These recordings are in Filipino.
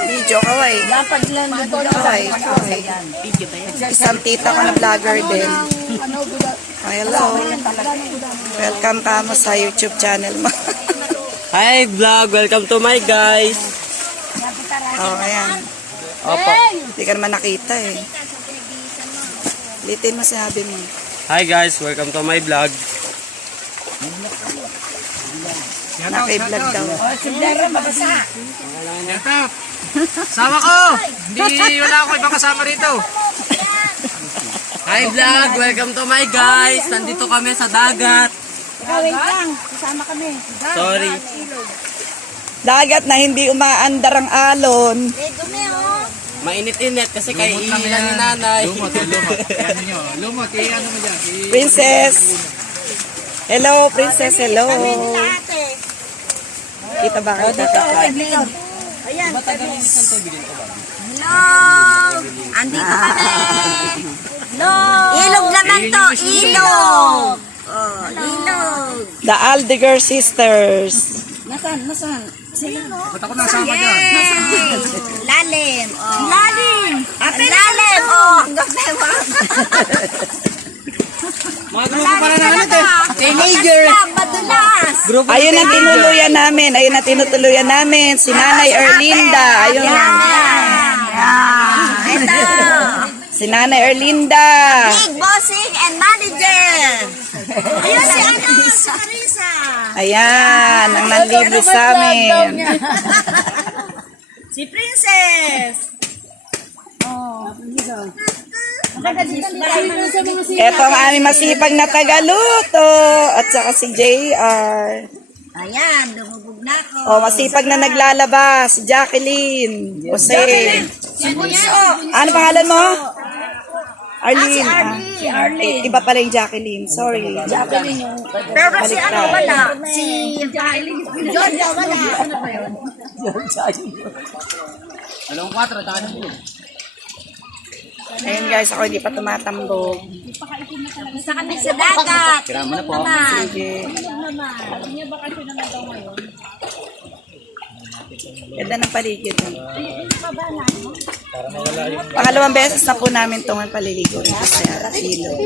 Video kaway. Kaway. Isang tita ko na vlogger din. Hello. Welcome ka mo sa YouTube channel mo. Hi vlog, welcome to my guys. Oh, ayan. Opo. Hindi ka naman nakita eh. Litin mo sinabi mo. Hi guys, welcome to my vlog. Naka-vlog daw. Sama ko! Hindi, wala akong ibang kasama rito. Hi vlog, welcome to my guys. Nandito kami sa dagat. Wait lang, kasama kami. Sorry. Dagat na hindi umaandar ang alon. Dumi oh. Mainit-init kasi kay ilan ni nanay. Lumot. Ano nyo? Lumot, ano mo dyan? Princess. Hello, princess. Hello. Ate. Kita ba kayo? Ayan. Hello. Andito kami. Hello. Ilog naman to, ilog. Oh, ilog. The Aldegar sisters. Nasaan? Sila no? Ba't ako nasama dyan? Lalim. Oh. Lalim. Lalim. Oh, hanggang tayo. Mga grupo para namin eh. Teenager. Madulas. Ayun ang tinuluyan namin. Ayun ang tinutuloyan namin. Si Nanay Erlinda. Ayun. Ito. Si Nanay Erlinda. Big bossing and manager. Ayun si ano, si Carissa. Ayan. Ang nanlibre sa amin. Si Princess. Ito ang aming masipag na tagaluto. At saka si JR. Ayan, lumubog na ako. O, masipag na naglalaba. Si Jacqueline. Jose. Si Bunso. Ano pangalan mo? Arlene. Si Arlene. Iba pala yung Jacqueline. Sorry. Jacqueline yung... Pero si ano wala? Si Georgia wala. Ano ba yun? Dalawang 4, takan mo. Ayun guys, ako hindi pa tumatambog. Isa kami sa dagat. Kira mo na po. Sige. Ganda ng paligid. Pangalawang beses na po namin itong paliligo dito sa ilog.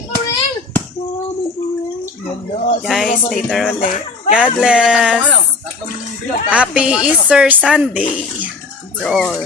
Guys, later ulit. God bless. Happy Easter Sunday to all.